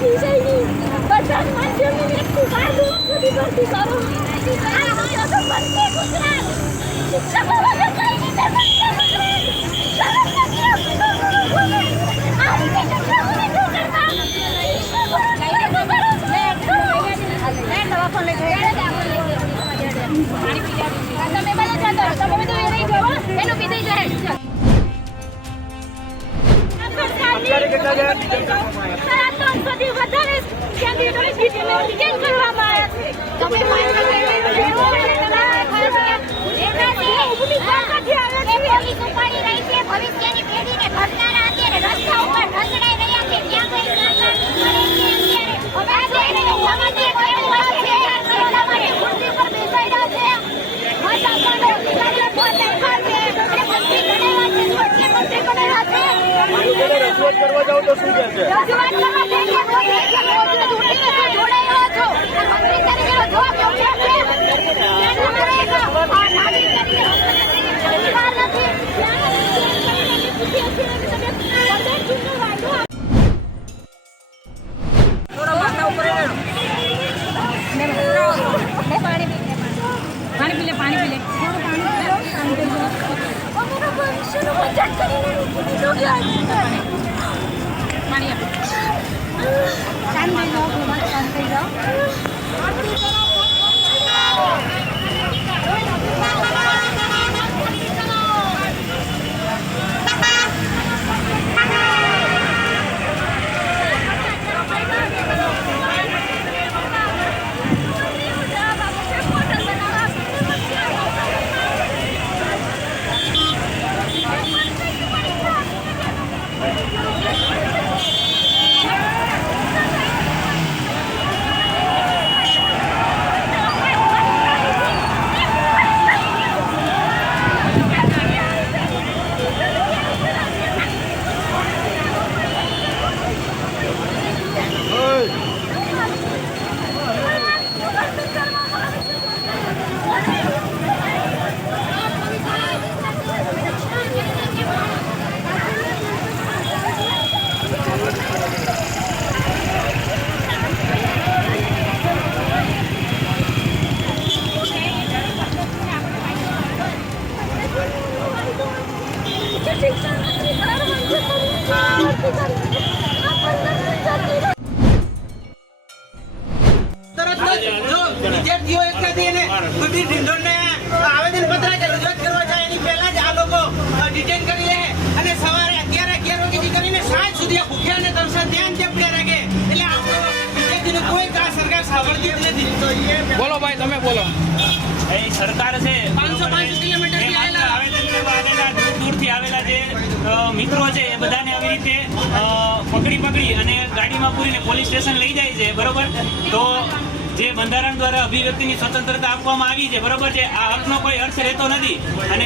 વિષયની બધા માધ્યમની એકથી 12 સુધી ભરતી કરો. આ હોય તો બનશે ગુજરાત. શિક્ષકો વગર કઈ રીતે બનશે ગુજરાત? શરમ નથી આવતી તો બોલો. આ રીતે શિક્ષકોને શું કરવા? શિક્ષકોને શું કરો? દવાખાને લઈ જાય. પાણી પી જાય. તમે બધા જતો તમે બધું એ રહી જાવ. એનું પીધી જાય. ભવિષ્યની પેઢીને ઘડનારા અત્યારે રસ્તા ઉપર ઢસડાઈ રહ્યા છે. ત્યાં કોઈ રજૂઆત કરવા જાવ તો શું કહેશે? વિદ્યાર્થીઓ એકઠા થઈને બધી ઢીંઢોળને આવેદનપત્ર રજૂઆત કરવા જાય એની પહેલા જ આ લોકો ડિટેન કરી લે અને સવારે 11 વાગ્યાથી કરીને સાંજ સુધી ભૂખ્યા અને તરસ્યા ત્યાં પડ્યા રાખે. એટલે આ વિદ્યાર્થીને કોઈ આ સરકાર સાંભળતી જ નથી. બોલો ભાઈ, તમે બોલો. એ સરકાર છે 505 કિલોમીટરથી આવેદન કરવા આવેલા દૂરથી આવેલા જે મિત્રો છે એ બધાને આવી રીતે પકડી અને ગાડીમાં પૂરીને પોલીસ સ્ટેશન લઈ જાય છે. બરોબર, તો જે બંધારણ દ્વારા અભિવ્યક્તિની સ્વતંત્રતા આપવામાં આવી છે, બરોબર છે, આ હકનો કોઈ અર્થ રહેતો નથી. અને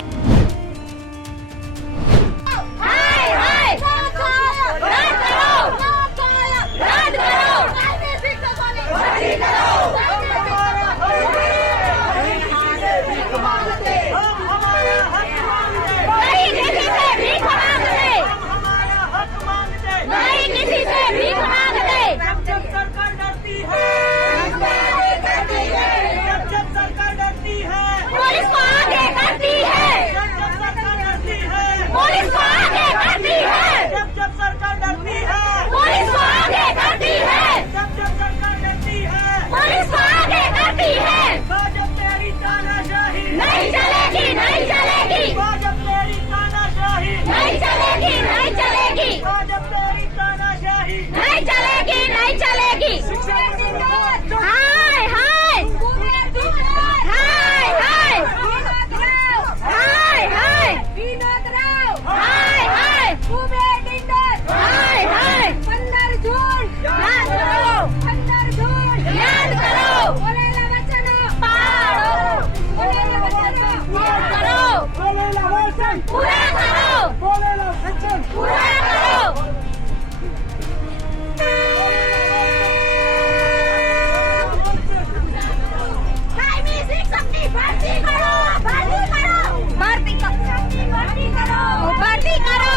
ભરતી કરો.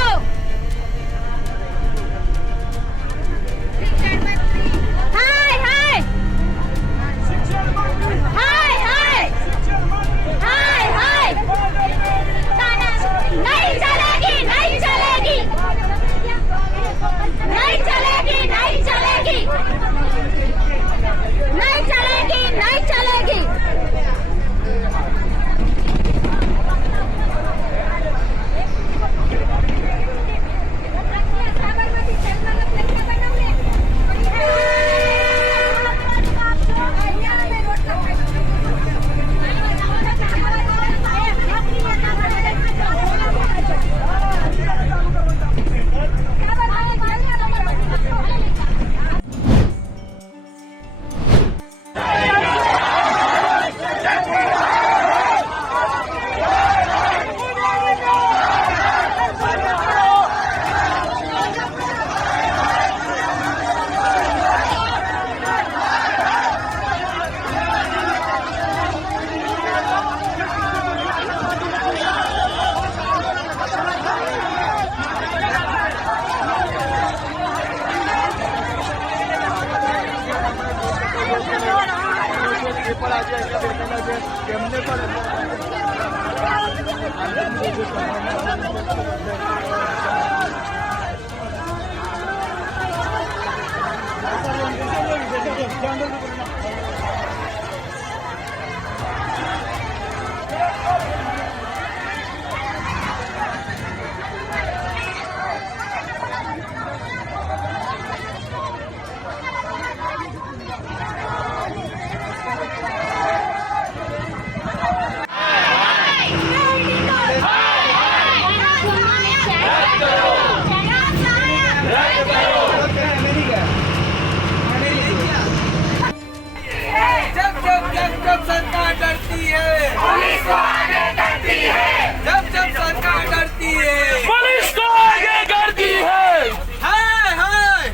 जब सरकार डरती है पुलिस को आगे करती है जब सरकार डरती है पुलिस को आगे करती है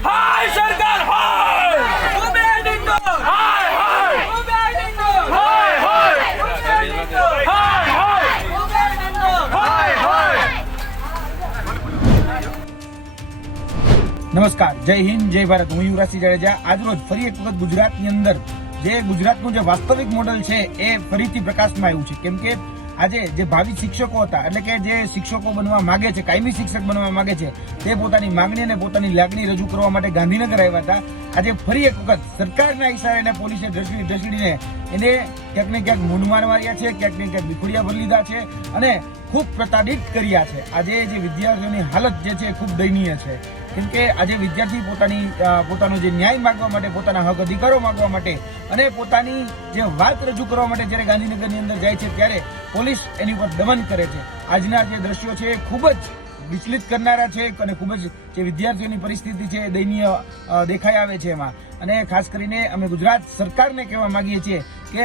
हाय सरकार हाय हाय નમસ્કાર, જય હિન્દ, જય ભારત. હું યુવરાજસિંહ જાડેજા. આજરોજ ફરી એક વખત ગુજરાતની અંદર જે ગુજરાતનું જે વાસ્તવિક મોડલ છે એ ફરીથી પ્રકાશમાં આવ્યું છે. કેમ કે આજે જે ભાવિ શિક્ષકો હતા, એટલે કે જે શિક્ષકો બનવા માંગે છે, કાયમી શિક્ષક બનવા માંગે છે, તે પોતાની માંગણી અને પોતાની લાગણી રજૂ કરવા માટે ગાંધીનગર આવ્યા હતા. આજે ફરી એક વખત સરકારના ઇશારે પોલીસે ઢસડીને એને ક્યાંક ને ક્યાંક મૂંઢમાર માર્યા છે, ક્યાંક ને ક્યાંક વિખુડિયા ભરી લીધા છે અને ખૂબ પ્રતાડિત કર્યા છે. આજે જે વિદ્યાર્થીઓની હાલત જે છે ખૂબ દયનીય છે. કેમ કે આજે વિદ્યાર્થી પોતાનો જે ન્યાય માંગવા માટે, પોતાના હક અધિકારો માંગવા માટે અને પોતાની જે વાત રજૂ કરવા માટે જ્યારે ગાંધીનગરની અંદર જાય છે ત્યારે પોલીસ એની ઉપર દમન કરે છે. આજના જે દ્રશ્યો છે એ ખૂબ જ વિચલિત કરનારા છે અને ખૂબ જ જે વિદ્યાર્થીઓની પરિસ્થિતિ છે એ દયનીય દેખાઈ આવે છે એમાં. અને ખાસ કરીને અમે ગુજરાત સરકારને કહેવા માંગીએ છીએ કે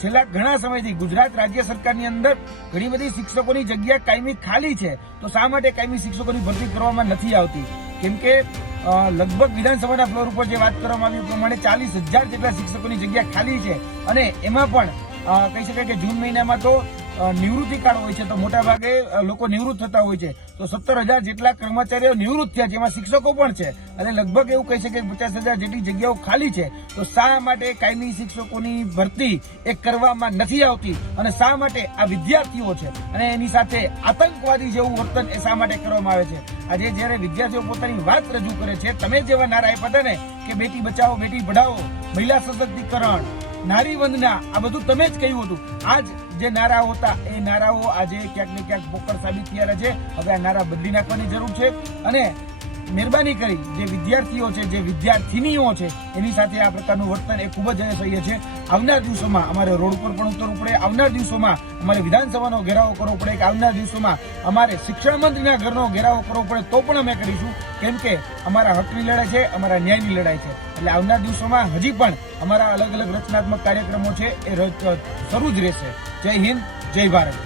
છેલ્લા ઘણા સમયથી ગુજરાત રાજ્ય સરકારની અંદર ઘણી બધી શિક્ષકોની જગ્યા કાયમી ખાલી છે, તો શા માટે કાયમી શિક્ષકોની ભરતી કરવામાં નથી આવતી? કેમ કે લગભગ વિધાનસભાના ફ્લોર ઉપર જે વાત કરવામાં આવી પ્રમાણે 40,000 જેટલા શિક્ષકોની જગ્યા ખાલી છે અને એમાં પણ કહી શકાય કે જૂન મહિનામાં તો નિવૃત્તિ કાળ હોય છે, તો મોટા ભાગે લોકો નિવૃત્ત થતા હોય છે. તો 17,000 જેટલા કર્મચારીઓ નિવૃત્ત થયા છે, એમાં શિક્ષકો પણ છે અને લગભગ એવું કહી શકાય 50,000 જેટલી જગ્યાઓ ખાલી છે. તો શા માટે કાયમી શિક્ષકોની ભરતી એ કરવામાં નથી આવતી અને શા માટે આ વિદ્યાર્થીઓ છે અને એની સાથે આતંકવાદી જેવું વર્તન એ શા માટે કરવામાં આવે છે? આજે જયારે વિદ્યાર્થીઓ પોતાની વાત રજૂ કરે છે, તમે જેવા નારા આપ્યા હતા ને કે બેટી બચાવો બેટી પઢાઓ, મહિલા સશક્તિકરણ, નારી વંદના, આ બધું તમે જ કહ્યું હતું. આજ જે નારાઓ હતા એ નારાઓ આજે ક્યાંક ને ક્યાંક પોકળ સાબિત થયા છે. હવે આ નારા બદલી નાખવાની જરૂર છે અને મહેરબાની કરી જે વિદ્યાર્થીઓ છે, જે વિદ્યાર્થીનીઓ છે, એની સાથે આ પ્રકારનું વર્તન એ ખૂબ જ અસહ્ય છે. આવનાર દિવસોમાં અમારે રોડ પર પણ ઉતરવું પડે, આવનાર દિવસોમાં અમારે વિધાનસભાનો ઘેરાવો કરવો પડે, કે આવનાર દિવસોમાં અમારે શિક્ષણ મંત્રીના ઘરનો ઘેરાવો કરવો પડે, તો પણ અમે કરીશું. કેમ કે અમારા હકની લડાઈ છે, અમારા ન્યાયની લડાઈ છે. એટલે આવનાર દિવસોમાં હજી પણ અમારા અલગ અલગ રચનાત્મક કાર્યક્રમો છે એ શરૂ જ રહેશે. જય હિન્દ, જય ભારત.